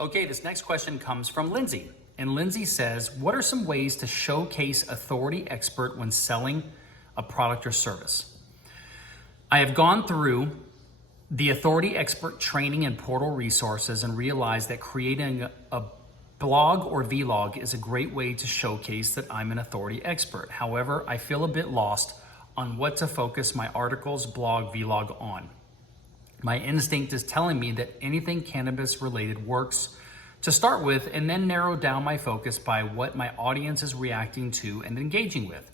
Okay, this next question comes from Lindsey. And Lindsey says, what are some ways to showcase authority expert when selling a product or service? I have gone through the authority expert training and portal resources and realized that creating a blog or vlog is a great way to showcase that I'm an authority expert. However, I feel a bit lost on what to focus my articles, blog, vlog on. My instinct is telling me that anything cannabis related works to start with, and then narrow down my focus by what my audience is reacting to and engaging with.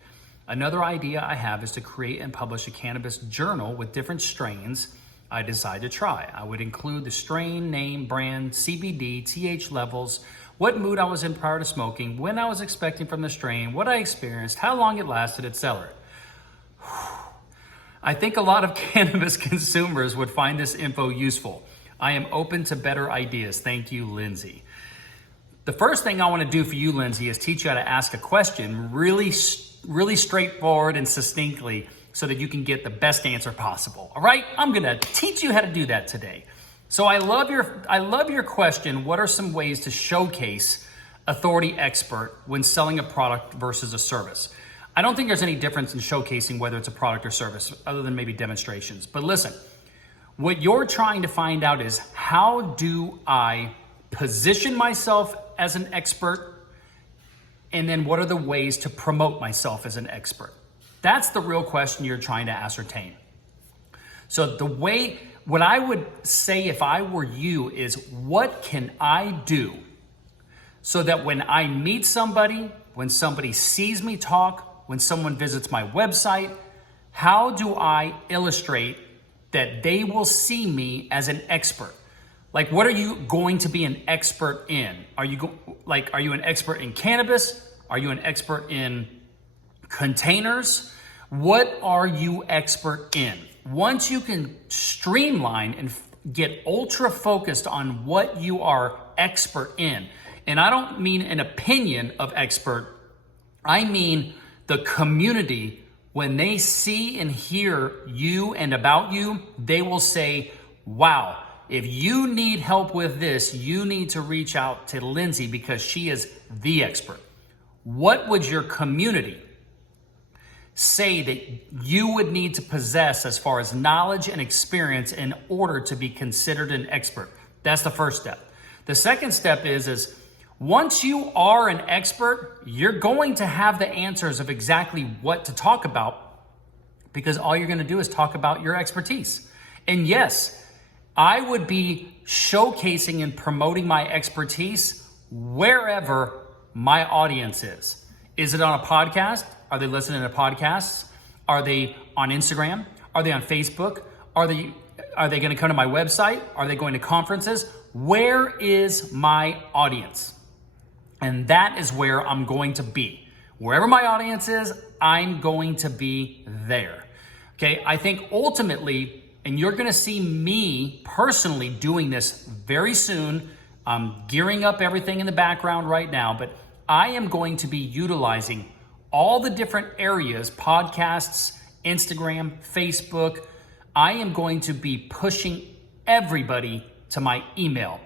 Another idea I have is to create and publish a cannabis journal with different strains I decide to try. I would include the strain, name, brand, CBD, TH levels, what mood I was in prior to smoking, when I was expecting from the strain, what I experienced, how long it lasted, etc. I think a lot of cannabis consumers would find this info useful. I am open to better ideas. Thank you, Lindsey. The first thing I want to do for you, Lindsey, is teach you how to ask a question really straightforward and succinctly so that you can get the best answer possible. All right? I'm going to teach you how to do that today. So I love your question. What are some ways to showcase authority expert when selling a product versus a service? I don't think there's any difference in showcasing whether it's a product or service other than maybe demonstrations. But listen, what you're trying to find out is, how do I position myself as an expert? And then what are the ways to promote myself as an expert? That's the real question you're trying to ascertain. So what I would say if I were you is, what can I do so that when I meet somebody, when somebody sees me talk, when someone visits my website, how do I illustrate that they will see me as an expert? Like, what are you going to be an expert in? Are you an expert in cannabis? Are you an expert in containers? What are you expert in? Once you can streamline and get ultra focused on what you are expert in, and I don't mean an opinion of expert, I mean the community, when they see and hear you and about you, they will say, wow, if you need help with this, you need to reach out to Lindsey because she is the expert. What would your community say that you would need to possess as far as knowledge and experience in order to be considered an expert? That's the first step. The second step is once you are an expert, you're going to have the answers of exactly what to talk about, because all you're going to do is talk about your expertise. And yes, I would be showcasing and promoting my expertise wherever my audience is. Is it on a podcast? Are they listening to podcasts? Are they on Instagram? Are they on Facebook? Are they going to come to my website? Are they going to conferences? Where is my audience? And that is where I'm going to be. Wherever my audience is, I'm going to be there. Okay, I think ultimately, and you're going to see me personally doing this very soon. I'm gearing up everything in the background right now, but I am going to be utilizing all the different areas, podcasts, Instagram, Facebook. I am going to be pushing everybody to my email.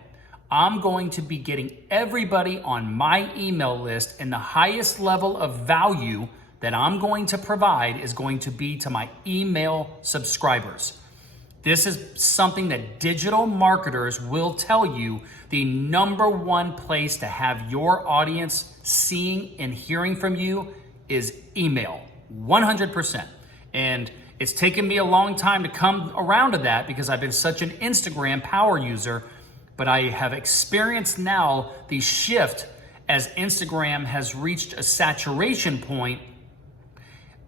I'm going to be getting everybody on my email list, and the highest level of value that I'm going to provide is going to be to my email subscribers. This is something that digital marketers will tell you the number one place to have your audience seeing and hearing from you is email, 100%. And it's taken me a long time to come around to that because I've been such an Instagram power user. But I have experienced now the shift as Instagram has reached a saturation point.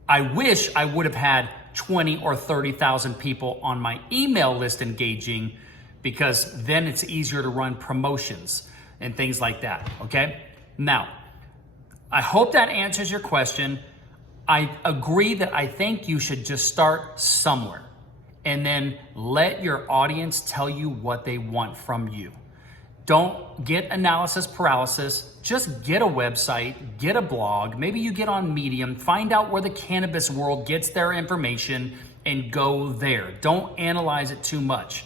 I wish I would have had 20 or 30,000 people on my email list engaging, because then it's easier to run promotions and things like that, okay? Now, I hope that answers your question. I agree that I think you should just start somewhere and then let your audience tell you what they want from you. Don't get analysis paralysis. Just get a website, get a blog. Maybe you get on Medium, find out where the cannabis world gets their information and go there. Don't analyze it too much.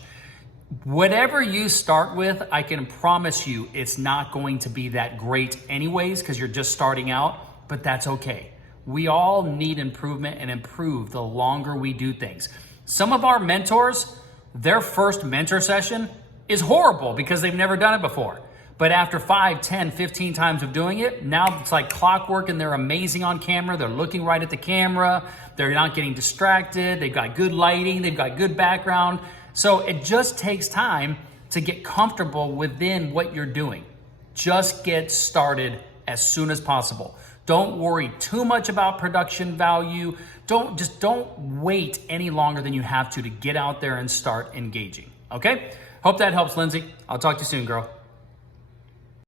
Whatever you start with, I can promise you it's not going to be that great anyways because you're just starting out, but that's okay. We all need improvement and improve the longer we do things. Some of our mentors, their first mentor session is horrible because they've never done it before. But after 5, 10, 15 times of doing it, now it's like clockwork and they're amazing on camera. They're looking right at the camera. They're not getting distracted. They've got good lighting. They've got good background. So it just takes time to get comfortable within what you're doing. Just get started as soon as possible. Don't worry too much about production value. Don't wait any longer than you have to get out there and start engaging. Okay? Hope that helps, Lindsay. I'll talk to you soon, girl.